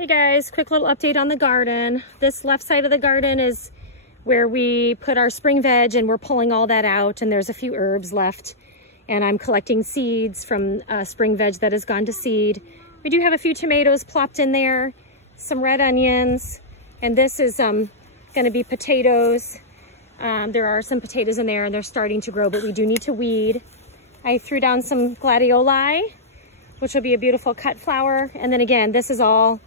Hey guys, quick little update on the garden. This left side of the garden is where we put our spring veg, and we're pulling all that out, and there's a few herbs left, and I'm collecting seeds from spring veg that has gone to seed. We do have a few tomatoes plopped in there, some red onions, and this is going to be potatoes. There are some potatoes in there and they're starting to grow, but we do need to weed. I threw down some gladioli, which will be a beautiful cut flower. And then again, this is all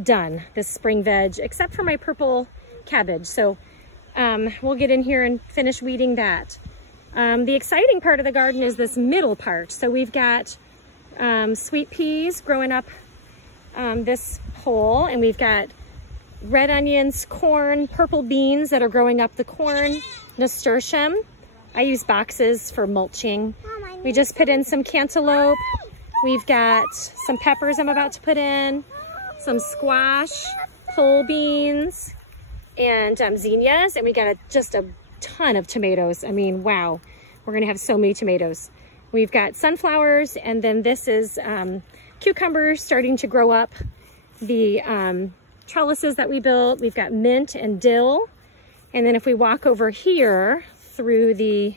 done, this spring veg, except for my purple cabbage. So we'll get in here and finish weeding that. The exciting part of the garden is this middle part. So we've got sweet peas growing up this hole, and we've got red onions, corn, purple beans that are growing up the corn, nasturtium. I use boxes for mulching. We just put in some cantaloupe. We've got some peppers I'm about to put in, some squash, pole beans, and zinnias, and we got just a ton of tomatoes. I mean, wow, we're gonna have so many tomatoes. We've got sunflowers, and then this is cucumbers starting to grow up. The trellises that we built, we've got mint and dill. And then if we walk over here through the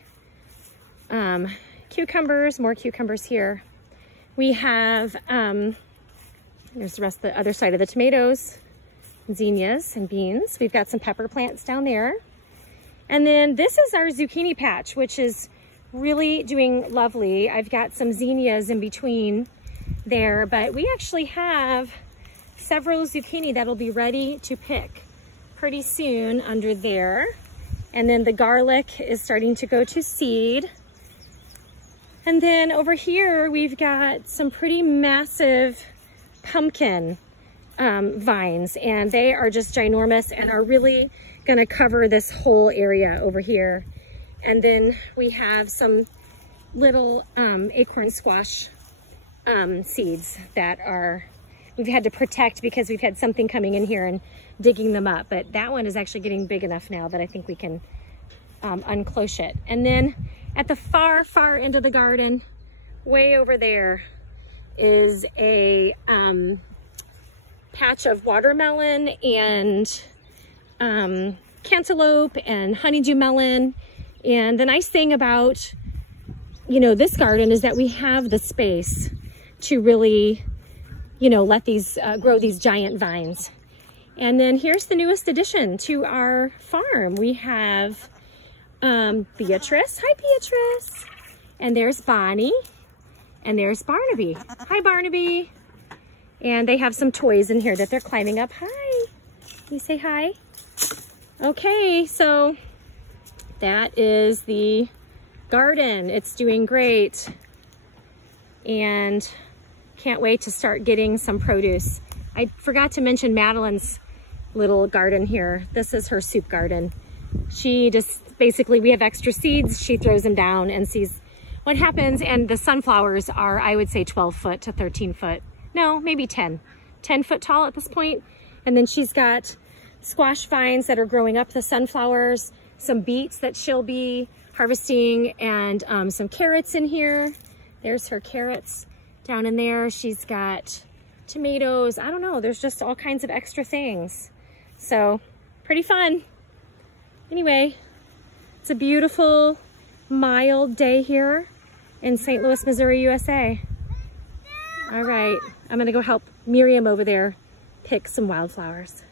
cucumbers, more cucumbers here, we have, there's the rest of the other side of the tomatoes, zinnias and beans. We've got some pepper plants down there. And then this is our zucchini patch, which is really doing lovely. I've got some zinnias in between there, but we actually have several zucchini that'll be ready to pick pretty soon under there. And then the garlic is starting to go to seed. And then over here, we've got some pretty massive pumpkin vines, and they are just ginormous and are really gonna cover this whole area over here. And then we have some little acorn squash seeds that we've had to protect because we've had something coming in here and digging them up. But that one is actually getting big enough now that I think we can uncloche it. And then at the far, far end of the garden, way over there, is a patch of watermelon and cantaloupe and honeydew melon. And the nice thing about, this garden is that we have the space to really, let these grow these giant vines. And then here's the newest addition to our farm. We have Beatrice. Hi, Beatrice. And there's Bonnie. And there's Barnaby. Hi, Barnaby. And they have some toys in here that they're climbing up. Hi. Can you say hi? Okay, so that is the garden. It's doing great. And can't wait to start getting some produce. I forgot to mention Madeline's little garden here. This is her soup garden. She just basically, we have extra seeds. She throws them down and sees what happens. And the sunflowers are, I would say, 12 foot to 13 foot. No, maybe 10 foot tall at this point. And then she's got squash vines that are growing up the sunflowers, some beets that she'll be harvesting, and some carrots in here. There's her carrots down in there. She's got tomatoes. I don't know, there's just all kinds of extra things. So pretty fun. Anyway, it's a beautiful, mild day here in St. Louis, Missouri, USA. All right, I'm gonna go help Miriam over there pick some wildflowers.